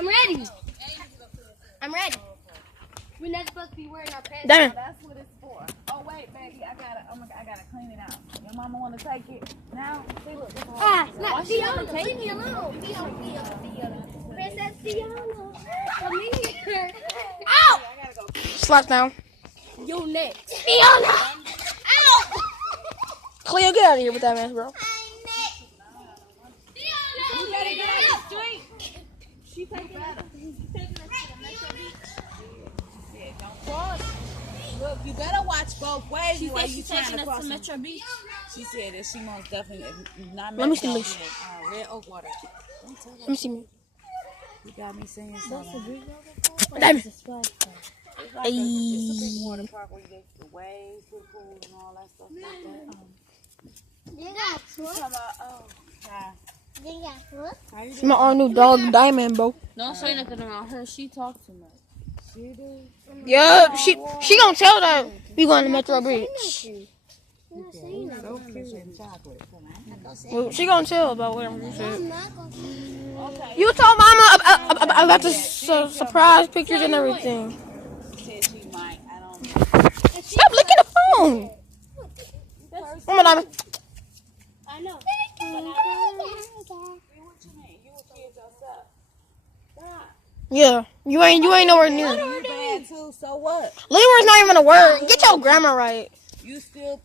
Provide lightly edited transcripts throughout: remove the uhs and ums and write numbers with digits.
I'm ready. I'm ready. We're not supposed to be wearing our pants. Damn. That's what it's for. Oh wait, baby, I gotta clean it out. Your mama wanna take it now? See, look, this Not Fiona. Leave me alone. Fiona. Princess Fiona. Come here. Ow! I gotta go. Slap down. Yo next. Fiona. Ow! Cleo, get out of here with that mess, bro. She's taking us to the Metro Beach. Yeah, don't cross. Look, you better watch both ways. She while said you she's trying taking to us cross to them. Metro Beach. She said that she most definitely not. Let me Metro, see this. Red Oakwater. Let me see me. You got me saying something. Damn. It's a big water park where you get the waves, the pool, and all that stuff like that. Talking about, It's my all new dog, Diamond, bro. Don't say nothing about her. She talks too much. She do. Yup, she gonna tell that we going to Metro Beach. Well, she gonna tell about whatever you said. You told Mama about the surprise pictures and everything. She said she might. I don't know. Stop licking the phone. Oh my God. I know. Yeah, you ain't nowhere near. You bad too, so what? Leroy's not even a word. Get your grammar right. You still.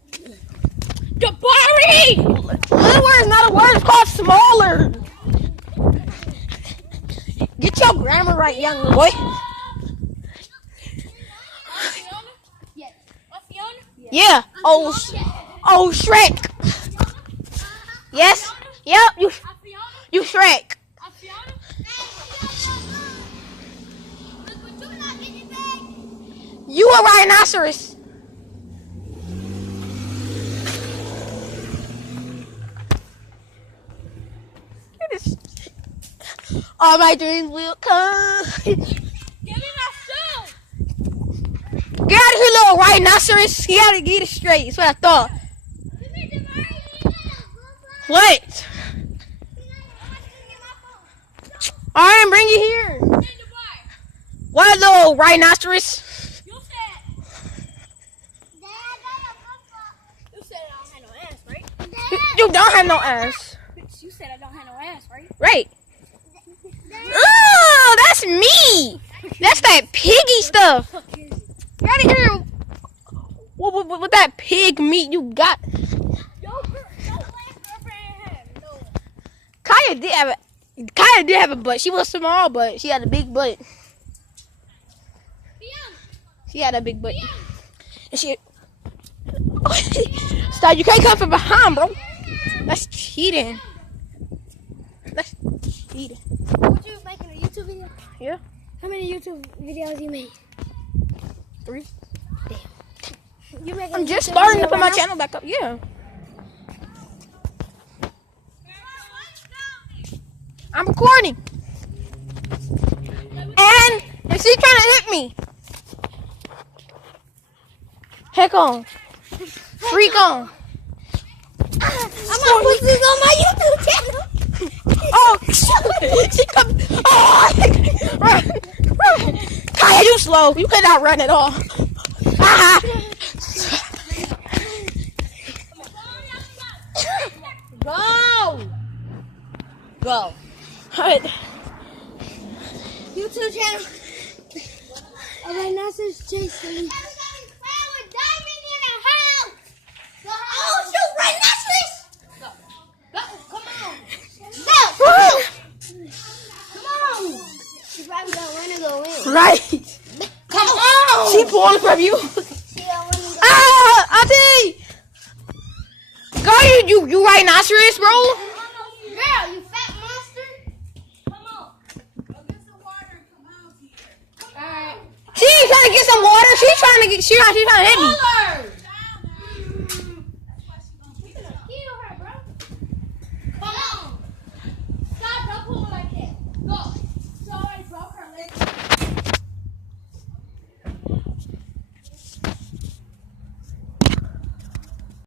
Jabari! Littler is not a word. It's called smaller. Get your grammar right, young boy. Yeah. Oh, Shrek. Yes. Yep. You Shrek. You a rhinoceros. All my dreams will come. Give me my shoe. Get out of here, little rhinoceros. You gotta get it straight. That's what I thought. What? I didn't bring you here. What, little rhinoceros? You said I don't have no ass, right? You don't have no ass. You said I don't have no ass, right? Right. Oh, that's me. That's that piggy stuff. Get out of here. What that pig meat you got? Kaya did have a butt. She was small, but she had a big butt. She had a big butt. And she... Stop, you can't come from behind, bro. That's cheating. That's cheating. What you making a YouTube video? Yeah. How many YouTube videos you made? 3. You making I'm just starting to put my channel back up. Yeah. I'm recording. And she's trying to hit me. Heck on. Freak on. I'm gonna put this on my YouTube channel. Oh, she come. Oh, run. Kaya, you slow. You cannot run at all. Ah. Go. All right. YouTube channel. Alright, now since Jason. Oh, shoot, right now, go, come on. Come on. She probably don't want to go in. Right. Come on. She pulling from you. She don't want to go. Ah, Auntie. Girl, you rhinoceros, bro. Girl, you fat monster. Come on. Go get some water and come out here. Alright. She ain't trying to get some water. She's trying to hit me.